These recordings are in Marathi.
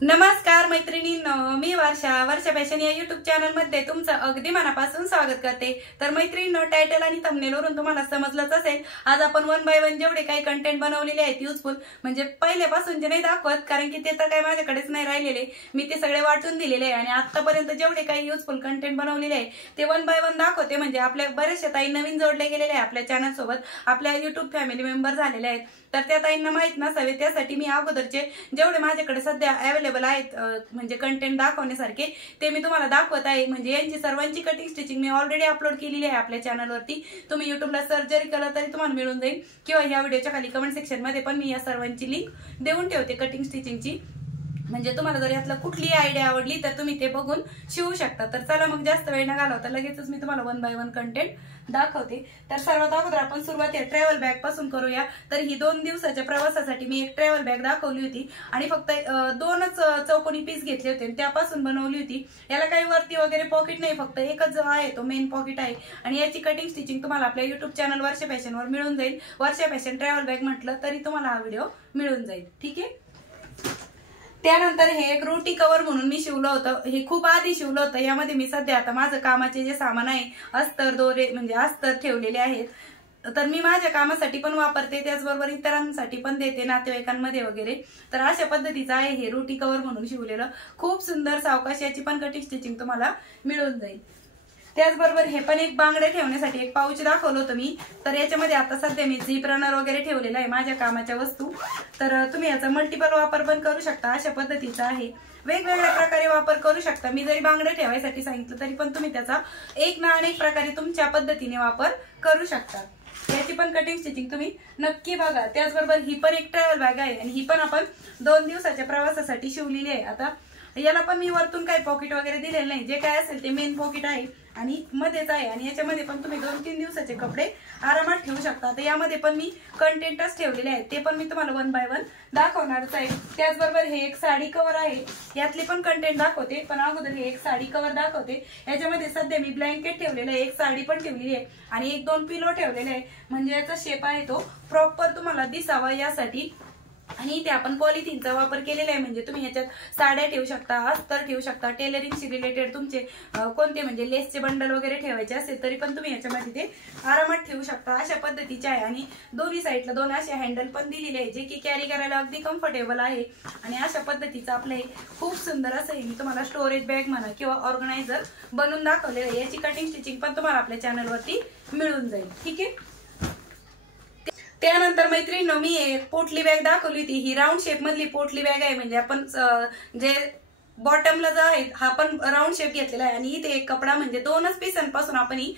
नमस्कार मैत्रिणींनो, मी वर्षा फॅशन या युट्यूब चॅनल मध्ये तुमचं अगदी मनापासून स्वागत करते। तर मैत्रिणींनो, टायटल आणि थंबनेलवरून तुम्हाला समजलंच असेल, आज आपण 1 बाय 1 जेवढे काही कंटेंट बनवलेले आहेत युजफुल, म्हणजे पहिल्यापासून जे नाही दाखवत, कारण की ते तर काही माझ्याकडेच नाही राहिलेले, मी ते सगळे वाटून दिलेले आहे। आणि आतापर्यंत जेवढे काही युजफुल कंटेंट बनवलेले आहे ते 1 बाय 1 दाखवते। म्हणजे आपल्या बरेचशा ताई नवीन जोडले गेलेले आहे आपल्या चॅनल सोबत, आपल्या युट्यूब फॅमिली मेंबर झालेले आहेत। तर त्या ताईंना माहित नसावे त्यासाठी मी अगोदरचे जेवढे माझ्याकडे सध्या अवेलेबल आहेत म्हणजे कंटेंट दाखवण्यासारखे ते मी तुम्हाला दाखवत आहे। म्हणजे यांची सर्वांची कटिंग स्टिचिंग मी ऑलरेडी अपलोड केलेली आहे आपल्या चॅनलवरती। तुम्ही युट्यूबला सर्च जरी केलं तरी तुम्हाला मिळून जाईल, किंवा या व्हिडिओच्या खाली कमेंट सेक्शन मध्ये पण मी या सर्वांची लिंक देऊन ठेवते कटिंग स्टिचिंगची। म्हणजे तुम्हाला जर यातला कुठली आयडिया आवडली तर तुम्ही ते बघून शिवू शकता। तर चला मग जास्त वेळ न घालवता लगेचच मी तुम्हाला 1 बाय 1 कंटेंट दाखवते। तर सर्वात अगोदर आपण सुरुवातीला ट्रॅव्हल बॅग पासून करूया। तर ही 2 दिवसाच्या प्रवासासाठी मी एक ट्रॅव्हल बॅग दाखवली होती आणि फक्त 2च चौकोनी पीस घेतले होते, त्यापासून बनवली होती। याला काही वरती वगैरे पॉकेट नाही, फक्त एकच जो आहे तो मेन पॉकेट आहे। आणि याची कटिंग स्टिचिंग तुम्हाला आपल्या युट्यूब चॅनल वर्षा फॅशनवर मिळून जाईल। वर्षा फॅशन ट्रॅव्हल बॅग म्हटलं तरी तुम्हाला हा व्हिडिओ मिळून जाईल, ठीक आहे। त्यानंतर हे एक रोटी कव्हर म्हणून मी शिवलं होतं, हे खूप आधी शिवलं होतं। यामध्ये मी सध्या आता माझं कामाचे जे सामान आहे, अस्तर दोरे म्हणजे अस्तर ठेवलेले आहेत, तर मी माझ्या कामासाठी पण वापरते, त्याचबरोबर इतरांसाठी पण देते, नातेवाईकांमध्ये वगैरे। तर अशा पद्धतीचं आहे हे रोटी कव्हर म्हणून शिवलेलं, खूप सुंदर सावकाश याची पण कटिंग स्टिचिंग तुम्हाला मिळून जाईल। त्याचबरोबर हे पण एक बांगडे ठेवण्यासाठी एक पाऊच दाखवलं होतं मी। तर याच्यामध्ये आता सध्या मी झिप रनर वगैरे ठेवलेला आहे माझ्या कामाच्या वस्तू। तर तुम्ही याचा मल्टिपल वापर पण करू शकता, अशा पद्धतीचा आहे, वेगवेगळ्या प्रकारे वापर करू शकता। मी जरी बांगडे ठेवायसाठी सांगितलं तरी पण तुम्ही त्याचा एक ना अनेक प्रकारे तुमच्या पद्धतीने वापर करू शकता। याची पण कटिंग स्टिचिंग तुम्ही नक्की बघा। त्याचबरोबर ही पण एक ट्रॅव्हल बॅग आहे आणि ही पण आपण 2 दिवसाच्या प्रवासासाठी शिवलेली आहे। आता याला पण मी वरतून काही पॉकेट वगैरे दिलेलं नाही, जे काय असेल ते मेन पॉकेट आहे आणि मध्येच आहे। आणि याच्यामध्ये पण तुम्ही 2-3 दिवसाचे कपडे आरामात ठेवू शकता। तर यामध्ये पण मी कंटेंटच ठेवलेले आहेत, ते पण मी तुम्हाला 1 बाय 1 दाखवणारच आहे। त्याचबरोबर हे एक साडी कव्हर आहे, यातली पण कंटेंट दाखवते, पण अगोदर हे एक साडी कव्हर दाखवते। याच्यामध्ये सध्या मी ब्लँकेट ठेवलेलं आहे, एक साडी पण ठेवलेली आहे आणि 1-2 पिलो ठेवलेले आहे, म्हणजे याचा शेप आहे तो प्रॉपर तुम्हाला दिसावा यासाठी। आणि इथे आपण पॉलिथिनचा वापर केलेला आहे, म्हणजे तुम्ही याच्यात साड्या ठेवू शकता, अस्तर ठेवू शकता, टेलरिंगशी रिलेटेड तुमचे कोणते म्हणजे लेसचे बंडल वगैरे ठेवायचे असेल तरी पण तुम्ही याच्यामध्ये ते आरामात ठेवू शकता, अशा पद्धतीचे आहे। आणि दोन्ही साईडला 2 असे हँडल पण दिलेले आहे, जे की कॅरी करायला अगदी कम्फर्टेबल आहे। आणि अशा पद्धतीचं आपलं हे खूप सुंदर असं मी तुम्हाला स्टोरेज बॅग म्हणा किंवा ऑर्गनायझर बनवून दाखवलेलं आहे। याची कटिंग स्टिचिंग पण तुम्हाला आपल्या चॅनलवरती मिळून जाईल, ठीक आहे। त्यानंतर मैत्रिणींनो, मी एक पोटली बॅग दाखवली होती, ही राऊंड शेप मधली पोटली बॅग आहे। म्हणजे आपण जे बॉटमला जो आहे हा पण राऊंड शेप घेतलेला आहे आणि इथे एक कपडा म्हणजे 2च पिसांपासून आपण ही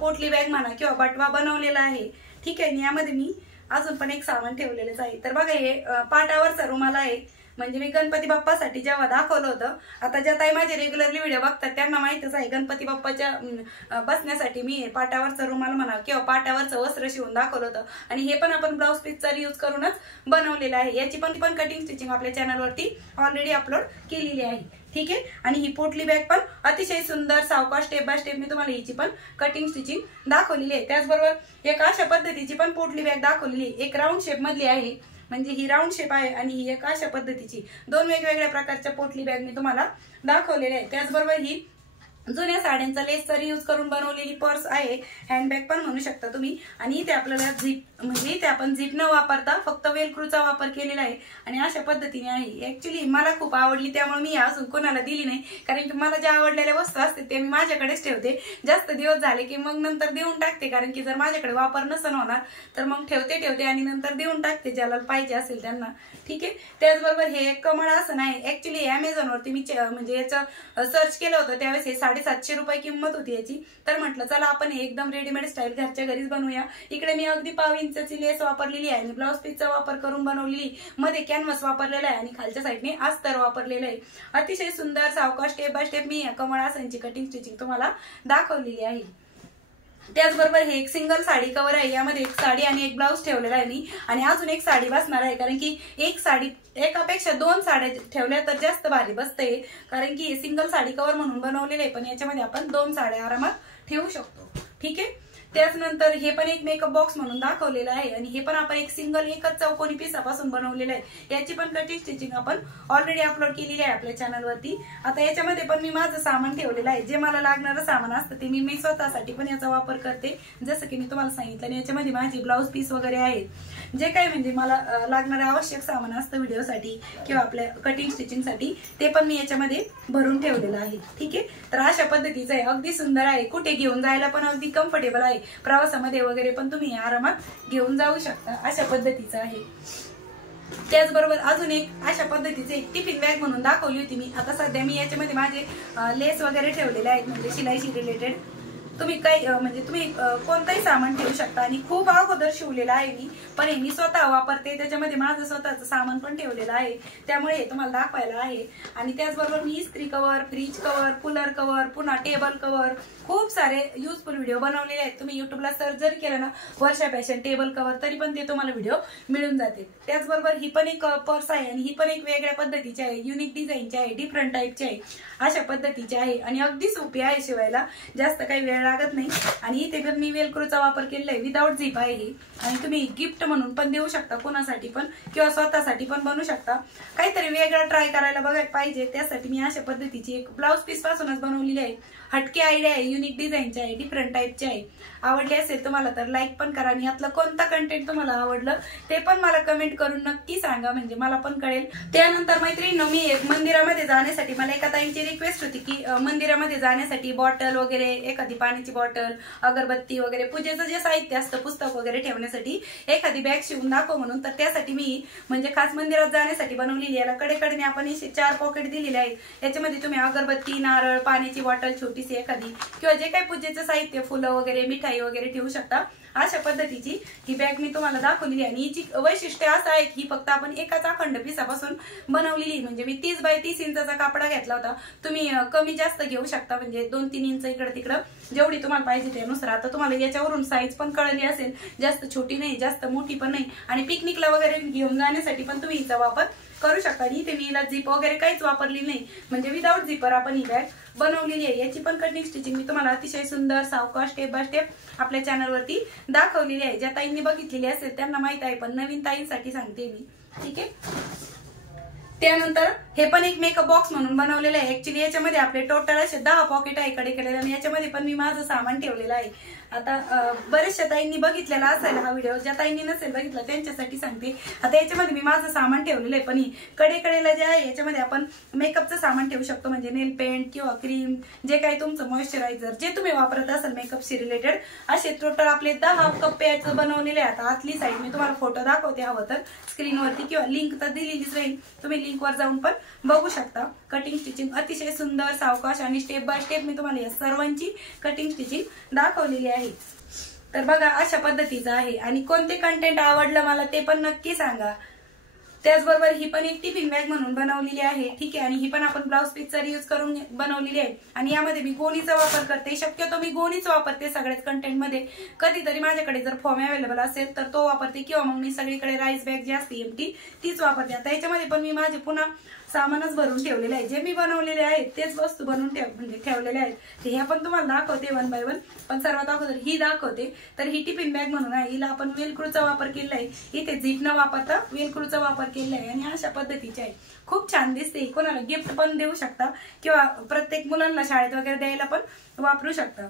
पोटली बॅग म्हणा किंवा बटवा बनवलेला आहे, ठीक आहे। यामध्ये मी अजून पण एक सामान ठेवलेलंच आहे। तर बघा, हे पाटावरचा रुमाल आहे, म्हणजे मी गणपती बाप्पासाठी जेव्हा दाखवलं होतं, आता ज्या ताई माझे रेग्युलरली व्हिडिओ बघतात त्यांना माहितच आहे, गणपती बाप्पाच्या बसण्यासाठी मी पाटावरचा रुमाल म्हणा किंवा पाटावरचं वस्त्र शिवून दाखवलं होतं। आणि हे पण आपण ब्लाउज पीसचा यूज करूनच बनवलेलं आहे। याची पण कटिंग स्टिचिंग आपल्या चॅनलवरती ऑलरेडी अपलोड केलेली आहे, ठीक आहे। आणि ही पोटली बॅग पण अतिशय सुंदर सावकाश स्टेप बाय स्टेप मी तुम्हाला हिची पण कटिंग स्टिचिंग दाखवलेली आहे। त्याचबरोबर एक अशा पद्धतीची पण पोटली बॅग दाखवलेली, एक राऊंड शेप मधली आहे, म्हणजे ही राऊंड शेप आहे आणि ही एक अशा पद्धतीची 2 वेगवेगळ्या प्रकारच्या पोटली बॅग मी तुम्हाला दाखवलेल्या आहे। त्याचबरोबर ही जुन्या साड्यांचा लेसचा यूज करून बनवलेली पर्स आहे, हँडबॅग पण म्हणू शकता तुम्ही। आणि इथे आपल्याला झिप म्हणजे इथे आपण झिप न वापरता फक्त वेलक्रूचा वापर केलेला आहे आणि अशा पद्धतीने आहे। ऍक्च्युली मला खूप आवडली, त्यामुळे मी अजून कोणाला दिली नाही, कारण की मला ज्या आवडलेल्या वस्तू असते ते मी माझ्याकडेच ठेवते। जास्त दिवस झाले की मग नंतर देऊन टाकते, कारण की जर माझ्याकडे वापर नसन होणार तर मग ठेवते आणि नंतर देऊन टाकते ज्याला पाहिजे असेल त्यांना, ठीक आहे। त्याचबरोबर हे एक कमळ आसन आहे, ऍक्च्युली अमेझॉनवरती मी म्हणजे याचं सर्च केलं होतं, त्यावेळेस हे 750 रुपये किंमत होती याची। तर म्हटलं चला आपण एकदम रेडीमेड स्टाईल घरच्या घरीच बनवूया। इकडे मी अगदी 1.5 इंचाची लेस वापरलेली आहे आणि ब्लाउज पीसचा वापर करून बनवलेली, मध्ये कॅनव्हास वापरलेला आहे आणि खालच्या साईडने अस्तर वापरलेलं आहे। अतिशय सुंदर सावकाश स्टेप बाय स्टेप मी कमळ आसनची कटिंग स्टिचिंग तुम्हाला दाखवलेली आहे। त्याचबरोबर हे एक सिंगल साडी कव्हर आहे, यामध्ये एक साडी आणि एक ब्लाउज ठेवलेला आहे मी, आणि अजून एक साडी बसणार आहे, कारण की एक साडी एकापेक्षा 2 साड्या ठेवल्या तर जास्त भारी बसते, कारण की सिंगल साडी कव्हर म्हणून बनवलेले आहे, पण याच्यामध्ये आपण 2 साड्या आरामात ठेवू शकतो, ठीक आहे। त्याचनंतर हे पण एक मेकअप बॉक्स म्हणून दाखवलेलं आहे आणि हे पण आपण एक सिंगल एकच चौकोनी पिसापासून बनवलेलं आहे। याची पण कटिंग स्टिचिंग आपण ऑलरेडी अपलोड केलेली आहे आपल्या चॅनलवरती। आता याच्यामध्ये पण मी माझं सामान ठेवलेलं आहे, जे मला लागणारं सामान असतं ते मी स्वतःसाठी पण याचा वापर करते, जसं की मी तुम्हाला सांगितलं। आणि याच्यामध्ये माझे ब्लाऊज पीस वगैरे आहेत, जे काही म्हणजे मला लागणारं आवश्यक सामान असतं व्हिडिओसाठी किंवा आपल्या कटिंग स्टिचिंगसाठी, ते पण मी याच्यामध्ये भरून ठेवलेलं आहे। ठीक आहे, तर अशा पद्धतीचं आहे, अगदी सुंदर आहे, कुठे घेऊन जायला पण अगदी कम्फर्टेबल आहे, प्रवासामध्ये वगैरे पण तुम्ही आरामात घेऊन जाऊ शकता, अशा पद्धतीचं आहे। त्याचबरोबर अजून एक अशा पद्धतीचे एक टिफिन बॅग म्हणून दाखवली होती मी। आता सध्या मी याच्यामध्ये माझे लेस वगैरे ठेवलेले आहेत, म्हणजे शिलाईशी रिलेटेड। तुम्ही काही म्हणजे तुम्ही कोणताही सामान ठेवू शकता आणि खूप अगोदर शिवलेलं आहे मी, पण हे मी स्वतः वापरते, त्याच्यामध्ये माझं स्वतःचं सामान पण ठेवलेलं आहे, त्यामुळे हे तुम्हाला दाखवायला आहे। आणि त्याचबरोबर मी इस्त्री cover, fridge cover, cooler cover, पुन्हा टेबल कव्हर, खूप सारे युजफुल व्हिडिओ बनवलेले आहेत। तुम्ही युट्यूबला सर्च जरी केलं ना वर्षा फॅशन टेबल कव्हर, तरी पण ते तुम्हाला व्हिडिओ मिळून जाते। त्याचबरोबर ही पण एक पर्स आहे आणि ही पण एक वेगळ्या पद्धतीची आहे, युनिक डिझाईनची आहे, डिफरंट टाईपची आहे, अशा पद्धतीची आहे आणि अगदी सोपी आहे शिवायला, जास्त काही वेळ लागत नाही। आणि इथे पण मी वेलक्रोचा वापर केलेला आहे, विदाउट झिप आहे ही, आणि तुम्ही गिफ्ट म्हणून पण देऊ शकता कोणासाठी पण किंवा स्वतःसाठी पण बनवू शकता। काहीतरी वेगळं ट्राय करायला बघायला पाहिजे, त्यासाठी मी अशा पद्धतीची एक ब्लाऊज पीस पासूनच बनवलेली आहे। हटके आयडिया आहे, युनिक डिझाईनची आहे, डिफरंट टाईपची आहे। आवडली असेल तुम्हाला तर लाईक पण करा आणि यातलं कोणतं कंटेंट तुम्हाला आवडलं ते पण मला कमेंट करून नक्की सांगा, म्हणजे मला पण कळेल। त्यानंतर मैत्रिणींनो, मी एक मंदिरामध्ये जाण्यासाठी मला एका ताईंची रिक्वेस्ट होती की मंदिरामध्ये जाण्यासाठी बॉटल वगैरे, एखादी पाण्याची बॉटल, अगरबत्ती वगैरे, पूजेचं जे साहित्य असतं पुस्तक वगैरे ठेवण्यासाठी एखादी बॅग शिवून दाखव म्हणून, तर त्यासाठी मी म्हणजे खास मंदिरात जाण्यासाठी बनवलेली। याला कडेकडेने आपण 4 पॉकेट दिलेले आहेत, याच्यामध्ये तुम्ही अगरबत्ती, नारळ, पाण्याची बॉटल छोटीशी एखादी किंवा जे काही पूजेचं साहित्य, फुलं वगैरे, मिठाई वगैरे ठेवू शकता। अशा पद्धतीची ही बॅग मी तुम्हाला दाखवलेली आहे आणि हिची वैशिष्ट्य असं आहे की फक्त आपण एकाच अखंड पिसापासून बनवलेली, म्हणजे मी 30 बाय 30 इंचाचा कापडा घेतला होता। तुम्ही कमी जास्त घेऊ शकता, म्हणजे 2-3 इंच इकडे तिकडं जेवढी तुम्हाला पाहिजे त्यानुसार। आता तुम्हाला याच्यावरून साईज पण कळली असेल, जास्त छोटी नाही, जास्त मोठी पण नाही, आणि पिकनिकला वगैरे घेऊन जाण्यासाठी पण तुम्ही हिचा वापर करू शकता। आणि इथे मी हिला झिप वगैरे काहीच वापरली नाही, म्हणजे विदाउट झिपर आपण ही बॅग बनवलेली आहे। याची पण कटिंग स्टिचिंग मी तुम्हाला अतिशय सुंदर सावकाश स्टेप बाय स्टेप आपल्या चॅनलवरती दाखवलेली आहे। ज्या ताईंनी बघितलेली असेल त्यांना माहित आहे, पण नवीन ताईंसाठी सांगते मी। ठीक आहे, त्यानंतर हे पण एक मेकअप बॉक्स म्हणून बनवलेलं आहे। ऍक्च्युली याच्यामध्ये आपले टोटल असे 10 पॉकेट आहे कडेकडे, आणि याच्यामध्ये पण मी माझं सामान ठेवलेलं आहे। आता बरेचशा ताईंनी बघितलेला असेल हा व्हिडिओ, ज्या ताईंनी नसेल बघितला त्यांच्यासाठी सांगते। आता याच्यामध्ये मी माझं सामान ठेवलेलं आहे, पण कडेकडेला जे आहे याच्यामध्ये आपण मेकअपचं सामान ठेवू शकतो, म्हणजे नेल पेंट किंवा क्रीम, जे काही तुमचं मॉइश्चरायझर जे तुम्ही वापरत असाल मेकअपशी रिलेटेड, असे टोटल आपले 10 कप्पे बनवलेले आहे। आता आतली साईड मी तुम्हाला फोटो दाखवते हवं तर स्क्रीनवरती, किंवा लिंक तर दिलेलीच राहील, तुम्ही लिंकवर जाऊन पण बघू शकता। कटिंग स्टिचिंग अतिशय सुंदर सावकाश आणि स्टेप बाय स्टेप मी तुम्हाला या सर्वांची कटिंग स्टिचिंग दाखवलेली आहे। तर बघा अशा पद्धतीचं आहे, आणि कोणते कंटेंट आवडलं मला ते पण नक्की सांगा। त्याचबरोबर ही पण एक टिफिन बॅग म्हणून बनवलेली आहे। ठीक आहे, आणि ही पण आपण ब्लाऊज पीसचा यूज करून बनवलेली आहे, आणि यामध्ये मी गोणीचा वापर करते। शक्यतो मी गोणीच वापरते सगळ्याच कंटेंट मध्ये, कधीतरी माझ्याकडे जर फॉर्म अवेलेबल असेल तर तो वापरते, किंवा मग मी सगळीकडे राईस बॅग जी असते एम्प्टी तीच वापरते। आता याच्यामध्ये पण मी माझे पुन्हा सामानच भरून ठेवलेले आहे, जे मी बनवलेले आहेत तेच वस्तू बनवून म्हणजे ठेवलेले आहेत। हे आपण तुम्हाला दाखवते 1 बाय 1, पण सर्वात अगोदर ही दाखवते। तर ही टिफिन बॅग म्हणून आहे, हिला आपण वेलक्रूचा वापर केलेला आहे, इथे झिप न वापरता वेलक्रूचा वापर केलेला आहे, आणि अशा पद्धतीची आहे, खूप छान दिसते। कोणाला गिफ्ट पण देऊ शकता किंवा प्रत्येक मुलांना शाळेत वगैरे द्यायला पण वापरू शकता।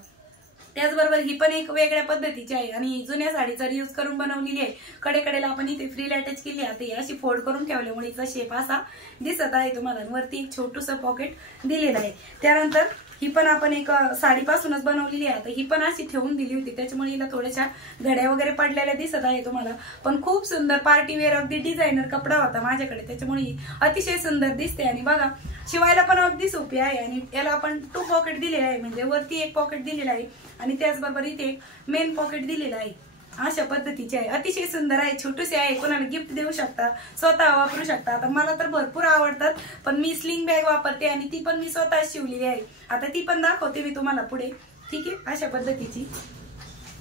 त्याचबरोबर ही पण एक वेगळ्या पद्धतीची आहे, आणि जुन्या साडीचा यूज करून बनवलेली आहे। कडेकडेला आपण इथे फ्रील अटॅच केली आहे, अशी फोल्ड करून ठेवल्यामुळे हिचा शेप असा दिसत आहे तुम्हाला, वरती एक छोटूसं पॉकेट दिलेलं आहे। त्यानंतर ही पण आपण एक साडीपासूनच बनवलेली आहे, ही पण अशी ठेवून दिली होती, त्याच्यामुळे हिला थोड्याशा घड्या वगैरे पडलेल्या दिसत आहे तुम्हाला, पण खूप सुंदर पार्टी वेअर अगदी डिझायनर कपडा होता माझ्याकडे, त्याच्यामुळे अतिशय सुंदर दिसते। आणि बघा शिवायला पण अगदी सोपी आहे, आणि याला आपण 2 पॉकेट दिलेले आहे, म्हणजे वरती एक पॉकेट दिलेलं आहे आणि त्याचबरोबर इथे एक मेन पॉकेट दिलेलं आहे। अशा पद्धतीची आहे, अतिशय सुंदर आहे, छोटीशी आहे, कोणाला गिफ्ट देऊ शकता, स्वतः वापरू शकता। आता मला तर भरपूर आवडतात, पण मी स्लिंग बॅग वापरते आणि ती पण मी स्वतः शिवलेली आहे। आता ती पण दाखवते मी तुम्हाला पुढे। ठीक आहे, अशा पद्धतीची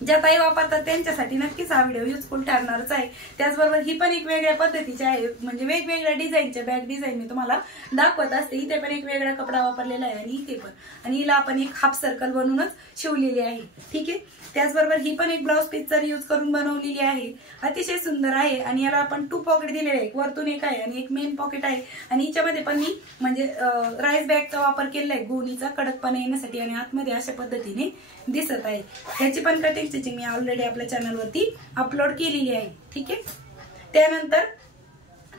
ज्या ताई वापरतात त्यांच्यासाठी नक्कीच हा व्हिडिओ युजफुल ठरणारच आहे। त्याचबरोबर ही पण एक वेगळ्या पद्धतीची आहे, म्हणजे वेगवेगळ्या डिझाईनच्या बॅग डिझाईन मी तुम्हाला दाखवत असते। इथे पण एक वेगळा कपडा वापरलेला आहे आणि इथे पण, आणि हिला आपण एक हाफ सर्कल बनवूनच शिवलेली आहे, ठीक आहे। त्याचबरोबर ही पण एक ब्लाउज पीस यूज करून बनवलेली आहे, अतिशय सुंदर आहे। आणि याला आपण 2 पॉकेट दिलेले आहे, वरतून एक आहे आणि एक मेन पॉकेट आहे। आणि हिच्यामध्ये पण मी म्हणजे राईस बॅगचा वापर केलेला आहे गोणीचा कडकपणा येण्यासाठी, आणि आतमध्ये अशा पद्धतीने दिसत आहे। ह्याची पण कटिंग स्टिचिंग मी ऑलरेडी आपल्या चॅनलवरती अपलोड केलेली आहे, ठीक आहे। त्यानंतर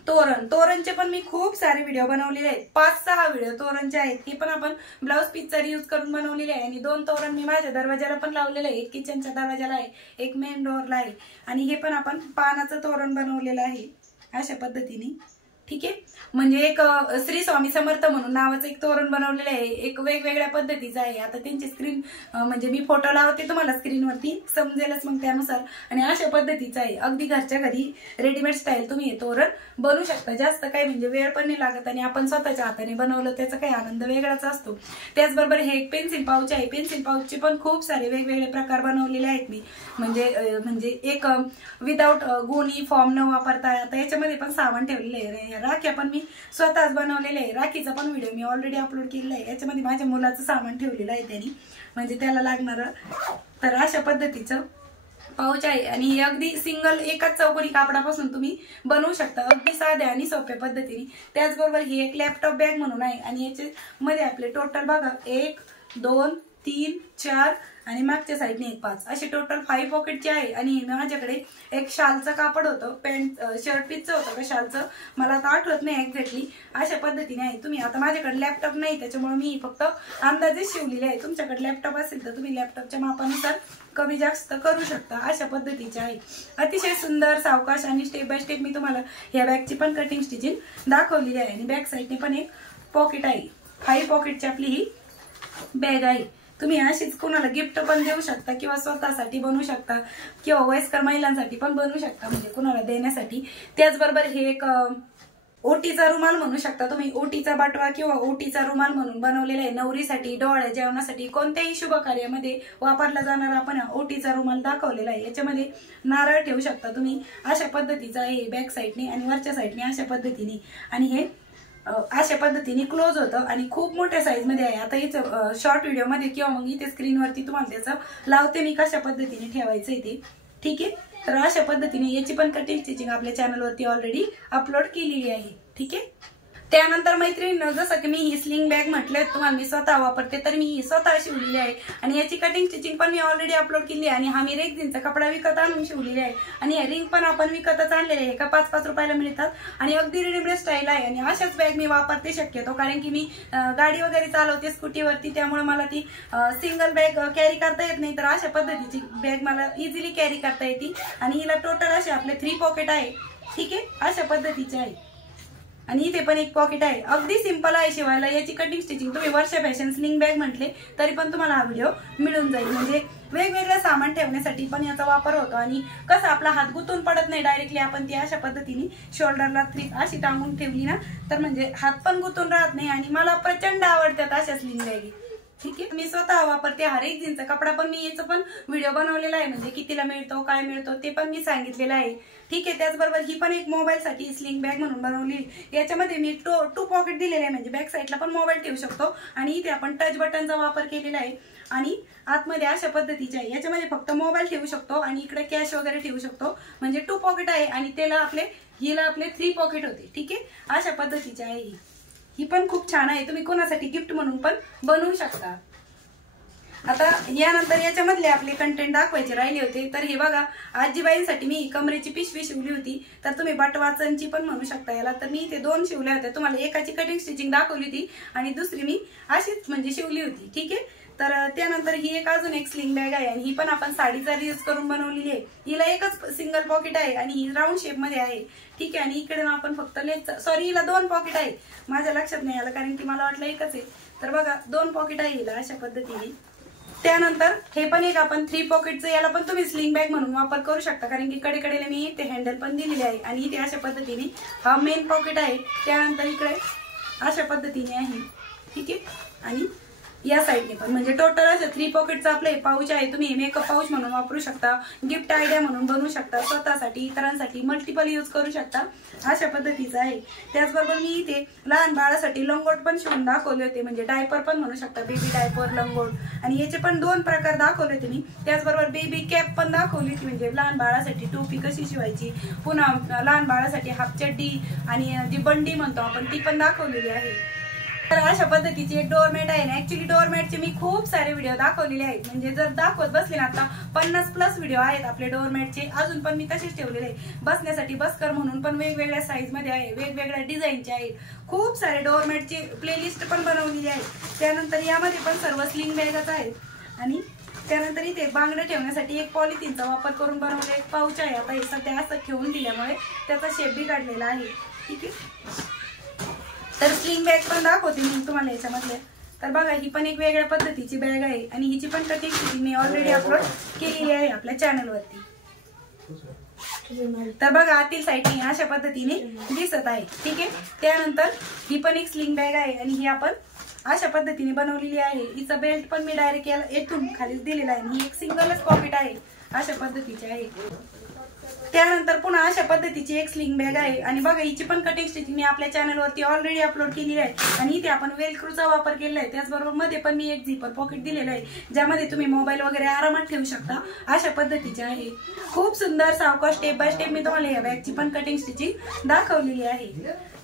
तोरणचे पण मी खूप सारे व्हिडिओ बनवलेले आहेत, 5-6 व्हिडिओ तोरणचे आहेत। हे पण आपण ब्लाउज पीसचा यूज करून बनवलेले आहे। आणि 2 तोरण मी माझ्या दरवाजाला पण लावलेले आहे, एक किचनच्या दरवाजाला आहे, एक मेन डोअरला आहे। आणि हे पण आपण पानाचं तोरण बनवलेलं आहे अशा पद्धतीने, ठीक आहे। म्हणजे एक श्री स्वामी समर्थ म्हणून नावाचं एक तोरण बनवलेलं आहे, एक वेगवेगळ्या पद्धतीचं आहे। आता त्यांची स्क्रीन म्हणजे मी फोटो लावते तुम्हाला स्क्रीनवरती, समजेलच मग त्यानुसार। आणि अशा पद्धतीचं आहे, अगदी घरच्या घरी रेडीमेड स्टाईल तुम्ही हे तोरण बनवू शकता। जास्त काही म्हणजे वेळ पण नाही लागत, आणि आपण स्वतःच्या हाताने बनवलं त्याचा काही आनंद वेगळाच असतो। त्याचबरोबर हे एक पेन्सिल पाऊच आहे, पेन्सिल पाऊचचे पण खूप सारे वेगवेगळे प्रकार बनवलेले आहेत मी, म्हणजे एक विदाउट गोणी फॉर्म न वापरता। आता याच्यामध्ये पण सामान ठेवलेलं आहे। राख्या पण मी स्वतःच बनवलेले आहे, राखीचा पण व्हिडिओ मी ऑलरेडी अपलोड केलेला आहे। याच्यामध्ये माझ्या मुलाचं सामान ठेवलेलं आहे त्यांनी, म्हणजे त्याला लागणारं। तर अशा पद्धतीचं पाऊच आहे, आणि हे अगदी सिंगल एकाच चौकोनी कापडापासून तुम्ही बनवू शकता, अगदी साध्या आणि सोप्या पद्धतीने। त्याचबरोबर ही एक लॅपटॉप बॅग म्हणून आहे, आणि याच्यामध्ये आपले टोटल बघा 1 2 3 4 आणि मागच्या साईडने 1 5 असे टोटल 5 पॉकेटचे आहे। आणि माझ्याकडे एक शालचं कापड होतं, पॅन्ट शर्ट पीसचं होतं का शालचं, मला आता आठवत नाही एक्झॅक्टली। अशा पद्धतीने आहे। तुम्ही आता माझ्याकडे लॅपटॉप नाही त्याच्यामुळे मी फक्त अंदाजे शिवलेले आहे, तुमच्याकडे लॅपटॉप असेल तर तुम्ही लॅपटॉपच्या मापानुसार कमी जास्त करू शकता। अशा पद्धतीचे आहे, अतिशय सुंदर सावकाश आणि स्टेप बाय स्टेप मी तुम्हाला या बॅगची पण कटिंग स्टिचिंग दाखवलेली आहे। आणि बॅक साईडने पण एक पॉकेट आहे, 5 पॉकेटची आपली ही बॅग आहे। तुम्ही अशीच कोणाला गिफ्ट पण देऊ शकता, किंवा स्वतःसाठी बनवू शकता, किंवा वयस्कर महिलांसाठी पण बनवू शकता, म्हणजे कोणाला देण्यासाठी। त्याचबरोबर हे एक ओटीचा रुमाल म्हणू शकता तुम्ही, ओटीचा बटवा किंवा ओटीचा रुमाल म्हणून बनवलेला आहे। नवरीसाठी, डोहाळे जेवणासाठी, कोणत्याही शुभ कार्यामध्ये वापरला जाणारा आपण ओटीचा रुमाल दाखवलेला आहे। याच्यामध्ये नारळ ठेवू शकता तुम्ही, अशा पद्धतीचा आहे बॅक साईडने, आणि वरच्या साईडने अशा पद्धतीने। आणि हे अशा पद्धतीने क्लोज होतं, आणि खूप मोठ्या साईज मध्ये आहे। आता इथं शॉर्ट व्हिडिओ मध्ये किंवा मग इथे स्क्रीनवरती तुम्हाला त्याचं लावते मी कशा पद्धतीने ठेवायचं ते, ठीक आहे। तर अशा पद्धतीने याची पण कटिंग स्टिचिंग आपल्या चॅनलवरती ऑलरेडी अपलोड केलेली आहे, ठीक आहे। त्यानंतर मैत्रिणींनो, जसं की मी ही स्लिंग बॅग म्हटले तुम्हाला मी स्वतः वापरते, तर मी ही स्वतः शिवलेली आहे, आणि याची कटिंग स्टिचिंग पण मी ऑलरेडी अपलोड केली आहे। आणि हा मी रेक्झिनचा कपडा विकत आणून शिवलेली आहे, आणि हे रिंग पण आपण विकतच आणलेले आहे, का 5-5 रुपयाला मिळतात, आणि अगदी रेडीमेड स्टाईल आहे। आणि अशाच बॅग मी वापरते शक्यतो, कारण की मी गाडी वगैरे चालवते स्कूटीवरती, त्यामुळे मला ती सिंगल बॅग कॅरी करता येत नाही, तर अशा पद्धतीची बॅग मला इझिली कॅरी करता येते। आणि हिला टोटल असे आपले 3 पॉकेट आहे, ठीक आहे, अशा पद्धतीचे आहे। आणि इथे पण एक पॉकेट आहे, अगदी सिंपल आहे शिवायला। याची कटिंग स्टिचिंग तुम्ही वर्षा फॅशन स्लिंग बॅग म्हटले तरी पण तुम्हाला हा व्हिडिओ मिळून जाईल, म्हणजे वेगवेगळं सामान ठेवण्यासाठी पण याचा वापर होतो। आणि कसं आपला हात गुंतून पडत नाही डायरेक्टली, आपण ती अशा पद्धतीने शोल्डरला अशी टांगून ठेवली ना, तर म्हणजे हात पण गुंतून राहत नाही। आणि मला प्रचंड आवडतात अशा स्लिंग बॅगी, ठीक आहे। मी स्वतः वापरते, हा रेक्झिनचा कपडा पण मी याचा पण व्हिडिओ बनवलेला आहे, म्हणजे कितीला मिळतो काय मिळतो ते पण मी सांगितलेलं आहे, ठीक आहे। त्याचबरोबर ही पण एक मोबाईल साठी स्लिंग बॅग म्हणून बनवली, याच्यामध्ये मी 2 पॉकेट दिलेले आहे, म्हणजे बॅक साईडला पण मोबाईल ठेवू शकतो, आणि इथे आपण टच बटनचा वापर केलेला आहे। आणि आतमध्ये अशा पद्धतीचे आहे, याच्यामध्ये फक्त मोबाईल ठेवू शकतो, आणि इकडे कॅश वगैरे ठेवू शकतो, म्हणजे 2 पॉकेट आहे। आणि हिला आपले 3 पॉकेट होते, ठीक आहे, अशा पद्धतीचे आहे। ही पण खूप छान आहे, तुम्ही कोणासाठी गिफ्ट म्हणून पण बनवू शकता। आता यानंतर याच्यामधले आपले कंटेंट दाखवायचे राहिले होते, तर हे बघा, आजीबाईंसाठी मी कमरेची पिशवी शिवली होती, तर तुम्ही बटवाचनची पण म्हणू शकता याला। तर मी इथे 2 शिवल्या होत्या, तुम्हाला एकाची कटिंग स्टिचिंग दाखवली होती, आणि दुसरी मी अशीच म्हणजे शिवली होती, ठीक आहे। तर त्यानंतर ही एक अजून एक स्लिंग बॅग आहे, आणि ही पण आपण साडीचा यूज करून बनवलेली आहे। हिला एकच सिंगल पॉकेट आहे, आणि ही राऊंड शेप मध्ये आहे, ठीक आहे। आणि इकडे आपण फक्त सॉरी हिला 2 पॉकेट आहे, माझ्या लक्षात नाही आलं, कारण की मला वाटलं एकच आहे। तर बघा 2 पॉकेट आहे हिला अशा पद्धतीने। त्यानंतर हे पण एक आपण 3 पॉकेटचं, याला पण तुम्ही स्लिंग बॅग म्हणून वापर करू शकता, कारण की कडेकडेला मी ते हँडल पण दिलेले आहे। आणि इथे अशा पद्धतीने हा मेन पॉकेट आहे, त्यानंतर इकडे अशा पद्धतीने आहे, ठीक आहे। आणि या साईडने पण, म्हणजे टोटल असं 3 पॉकेटचं आपलं पाऊच आहे. तुम्ही मेकअप पाऊच म्हणून वापरू शकता, गिफ्ट आयडिया म्हणून बनवू शकता, स्वतःसाठी इतरांसाठी मल्टिपल यूज करू शकता, अशा पद्धतीचं आहे. त्याचबरोबर मी इथे लहान बाळासाठी लंगोट पण शिवून दाखवले होते, म्हणजे डायपर पण म्हणू शकता, बेबी डायपर, लंगोट. आणि याचे पण 2 प्रकार दाखवले होते मी. त्याचबरोबर बेबी कॅप पण दाखवली होती, म्हणजे लहान बाळासाठी टोपी कशी शिवायची, पुन्हा लहान बाळासाठी हाफ चड्डी आणि जी बंडी म्हणतो आपण ती पण दाखवलेली आहे. तर अशा पद्धतीची एक डोअरमॅट आहे ना. ऍक्च्युली डोअरमॅटचे मी खूप सारे व्हिडिओ दाखवलेले आहेत, म्हणजे जर दाखवत बसले ना आता 50+ व्हिडिओ आहेत आपले डोअरमॅटचे. अजून पण मी तसेच ठेवलेले आहे. बसण्यासाठी बसकर म्हणून पण वेगवेगळ्या साईज मध्ये आहे, वेगवेगळ्या डिझाईनचे आहेत. खूप सारे डोअरमॅटचे प्लेलिस्ट पण बनवलेली आहे. त्यानंतर यामध्ये पण सर्व स्लिंग बॅगच आहेत. आणि त्यानंतर इथे बांगड्या ठेवण्यासाठी एक पॉलिथिनचा वापर करून बनवलेला एक पाऊच आहे. आता हे सध्या असं ठेवून दिल्यामुळे त्याचा शेप बिघडलेला आहे. ठीक आहे. तर स्लिंग बॅग पण दाखवते मी तुम्हाला याच्यामधले. तर बघा, ही पण एक वेगळ्या पद्धतीची बॅग आहे आणि हिची पण कटिंग मी ऑलरेडी अपलोड केलेली आहे आपल्या चॅनलवरती. तर बघा, आतील साईडने अशा पद्धतीने दिसत आहे. ठीक आहे. त्यानंतर ही पण एक स्लिंग बॅग आहे आणि ही आपण अशा पद्धतीने बनवलेली आहे. हिचा बेल्ट पण मी डायरेक्ट याला येथून खालीच दिलेला आहे. ही एक सिंगलच पॉकेट आहे, अशा पद्धतीची आहे. त्यानंतर पुन्हा अशा पद्धतीची एक स्लिंग बॅग आहे आणि बघा, हिची पण कटिंग स्टिचिंग मी आपल्या चॅनलवरती ऑलरेडी अपलोड केली आहे आणि इथे आपण वेलक्रूचा वापर केलेला आहे. त्याचबरोबर मध्ये पण मी एक झिपर पॉकेट दिलेलं आहे, ज्यामध्ये तुम्ही मोबाईल वगैरे आरामात ठेवू शकता, अशा पद्धतीचे आहे. खूप सुंदर सावकाश स्टेप बाय स्टेप मी तुम्हाला या बॅगची पण कटिंग स्टिचिंग दाखवलेली आहे.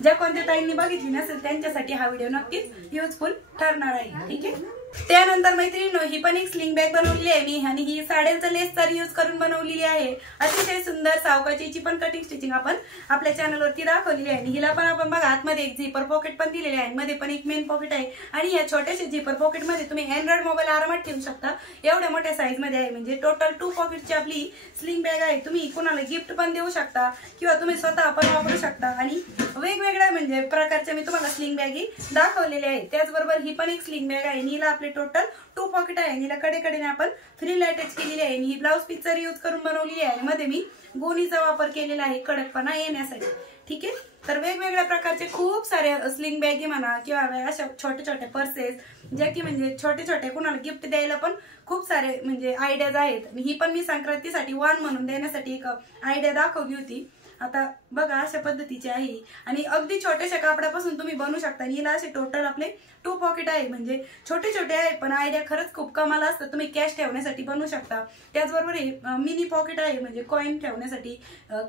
ज्या कोणत्या ताईंनी बघितली नसेल त्यांच्यासाठी हा व्हिडिओ नक्कीच युजफुल ठरणार आहे. ठीक आहे. त्यानंतर मैत्रिणींनो, ही पण एक स्लिंग बॅग बनवलेली आहे मी आणि ही साड्यांचा लेसचा यूज करून बनवलेली आहे. अतिशय सुंदर सावकाशीची पण कटिंग स्टिचिंग आपण आपल्या चॅनलवरती दाखवलेली आहे. हिला पण आपण बघा, आतमध्ये एक झिपर पॉकेट पण दिलेले आहे, मध्ये पण एक मेन पॉकेट आहे आणि या छोट्याशा झिपर पॉकेट मध्ये तुम्ही अँड्रॉइड मोबाईल आरामात ठेवू शकता. एवढ्या मोठ्या साईज मध्ये आहे, म्हणजे टोटल 2 पॉकेटची आपली स्लिंग बॅग आहे. तुम्ही कोणाला गिफ्ट पण देऊ शकता किंवा तुम्ही स्वतः पण वापरू शकता आणि वेगवेगळ्या म्हणजे प्रकारच्या मी तुम्हाला स्लिंग बॅगी दाखवलेल्या आहेत. त्याचबरोबर ही पण एक स्लिंग बॅग आहे. हिला आपले टोटल 2 पॉकेट आहे. हिला कडेकडेने आपण फ्रिल अटॅच केलेली आहे. ही ब्लाउज पीसचा यूज करून बनवलेली आहे. मध्ये मी गोणीचा वापर केलेला आहे कडकपणा येण्यासाठी. ठीक आहे. तर वेगवेगळ्या प्रकारचे खूप सारे स्लिंग बॅगी म्हणा किंवा अशा छोटे छोटे पर्सेस, ज्या की म्हणजे छोटे छोटे कुणाला गिफ्ट द्यायला पण खूप सारे म्हणजे आयडियाज आहेत. ही पण मी संक्रांतीसाठी वाण म्हणून देण्यासाठी एक आयडिया दाखवली होती. आता बघा, अशा पद्धतीची आहे आणि अगदी छोट्याशा कापडापासून तुम्ही बनवू शकता. आणि हिला असे टोटल आपले 2 पॉकेट आहे, म्हणजे छोटे छोटे आहे पण आयडिया खरंच खूप कमाल असतं. तुम्ही कॅश ठेवण्यासाठी बनवू शकता. त्याचबरोबर हे मिनी पॉकेट आहे, म्हणजे कॉइन ठेवण्यासाठी,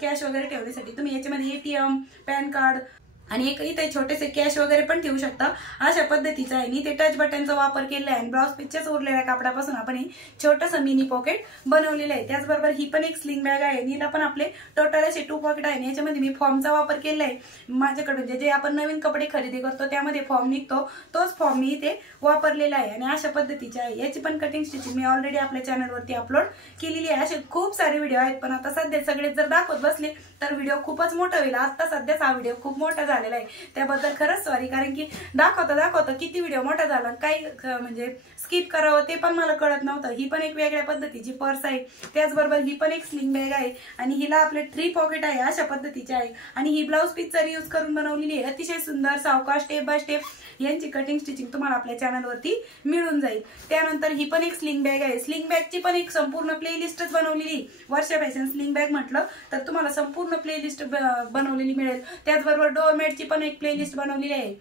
कॅश वगैरे ठेवण्यासाठी. तुम्ही याच्यामध्ये ATM, पॅन कार्ड आणि एक इथे छोटेसे कॅश वगैरे पण ठेवू शकता, अशा पद्धतीचं आहे. इथे टच बटनचा वापर केलेला आहे आणि ब्लाउज पीसच्याच उरलेल्या कापडापासून आपण हे छोटंसं मिनी पॉकेट बनवलेलं आहे. त्याचबरोबर ही पण एक स्लिंग बॅग आहे. हिला पण आपले टोटल असे 2 पॉकेट आहे. याच्यामध्ये मी फॉर्मचा वापर केलेला आहे. माझ्याकडे म्हणजे जे आपण नवीन कपडे खरेदी करतो त्यामध्ये फॉर्म निघतो, तोच फॉर्म मी इथे वापरलेला आहे आणि अशा पद्धतीचे आहे. याची पण कटिंग स्टिचिंग मी ऑलरेडी आपल्या चॅनलवरती अपलोड केलेली आहे. असे खूप सारे व्हिडिओ आहेत, पण आता सध्या सगळे जर दाखवत बसले तर व्हिडिओ खूपच मोठा होईल. आता सध्याच हा व्हिडिओ खूप मोठा झालेला आहे, त्याबद्दल खरंच सॉरी. कारण की दाखवता किती व्हिडिओ मोठा झाला, काही म्हणजे स्किप करावं ते पण मला कळत नव्हतं. ही पण एक वेगळ्या पद्धतीची पर्स आहे. त्याचबरोबर ही पण एक स्लिंग बॅग आहे आणि हिला आपले 3 पॉकेट आहे, अशा पद्धतीचे आहे. आणि ही ब्लाउज पीसचा यूज करून बनवलेली आहे. अतिशय सुंदर सावकाश स्टेप बाय स्टेप यांची कटिंग स्टिचिंग तुम्हाला आपल्या चॅनलवरती मिळून जाईल. त्यानंतर ही पण एक स्लिंग बॅग आहे. स्लिंग बॅगची पण एक संपूर्ण प्लेलिस्टच बनवलेली. वर्षा फॅशन स्लिंग बॅग म्हटलं तर तुम्हाला संपूर्ण प्लेलिस्ट बनवलेली मिळेल. त्याचबरोबर डोअरमॅटची पण एक प्लेलिस्ट बनवलेली आहे.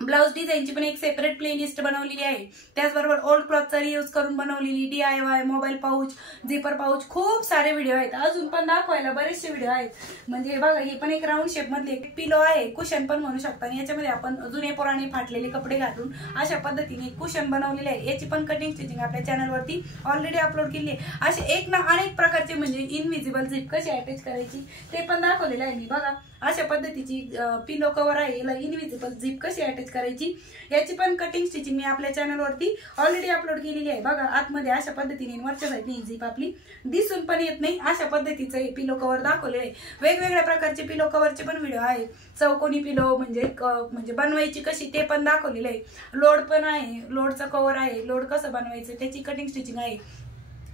ब्लाउज डिझाईनची पण एक सेपरेट प्लेलिस्ट बनवलेली आहे. त्याचबरोबर ओल्ड क्लॉथचा यूज करून बनवलेली DIY, mobile pouch, zipper pouch, खूप सारे व्हिडिओ आहेत. अजून पण दाखवायला बरेचसे व्हिडिओ आहेत. म्हणजे बघा, ही पण एक राऊंड शेप मधली एक पिलो आहे, कुशन पण म्हणू शकता. आणि याच्यामध्ये आपण जुने पुराणे फाटलेले कपडे घालून अशा पद्धतीने कुशन बनवलेले आहे. याची पण कटिंग स्टिचिंग आपल्या चॅनलवरती ऑलरेडी अपलोड केली आहे. असे एक ना अनेक प्रकारचे म्हणजे इनविजिबल झिप कशी अटॅच करायची ते पण दाखवलेलं आहे मी. बघा, अशा पद्धतीची पिलो कव्हर आहे, याला इनविजिबल झिप कशी अटॅच करायची याची पण कटिंग स्टिचिंग मी आपल्या चॅनलवरती ऑलरेडी अपलोड केलेली आहे. बघा, आतमध्ये अशा पद्धतीने वरच्या साईडने ही झिप आपली दिसून पण येत नाही, अशा पद्धतीचं हे पिलो कव्हर दाखवलेलं आहे. वेगवेगळ्या प्रकारचे पिलो कव्हरचे पण व्हिडिओ आहेत. चौकोनी पिलो म्हणजे बनवायची कशी ते पण दाखवलेलं आहे. लोड पण आहे, लोडचं कव्हर आहे, लोड कसं बनवायचं त्याची कटिंग स्टिचिंग आहे.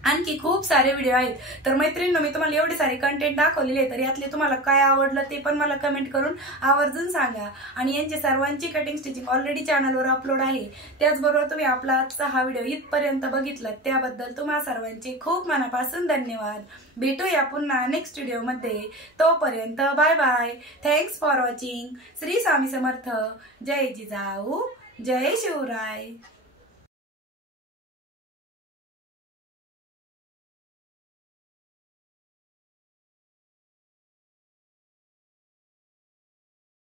आणखी खूप सारे व्हिडिओ आहेत। तर मैत्रिणींनो, मी तुम्हाला एवढे सारे कंटेंट दाखवलेले, तर यातले तुम्हाला काय आवडलं ते पण मला कमेंट करून आवर्जून सांगा। आणि यांची सर्वांची कटिंग स्टिचिंग ऑलरेडी चॅनलवर अपलोड आहे। त्याचबरोबर तुम्ही आपला आजचा हा व्हिडिओ इथपर्यंत बघितला त्याबद्दल तुम्हा सर्वांचे खूप मनापासून धन्यवाद। भेटूया पुन्हा नेक्स्ट व्हिडिओमध्ये, तोपर्यंत bye bye. Thanks for watching. Shri Swami Samarth. जय जिजाऊ, जय शिवराय।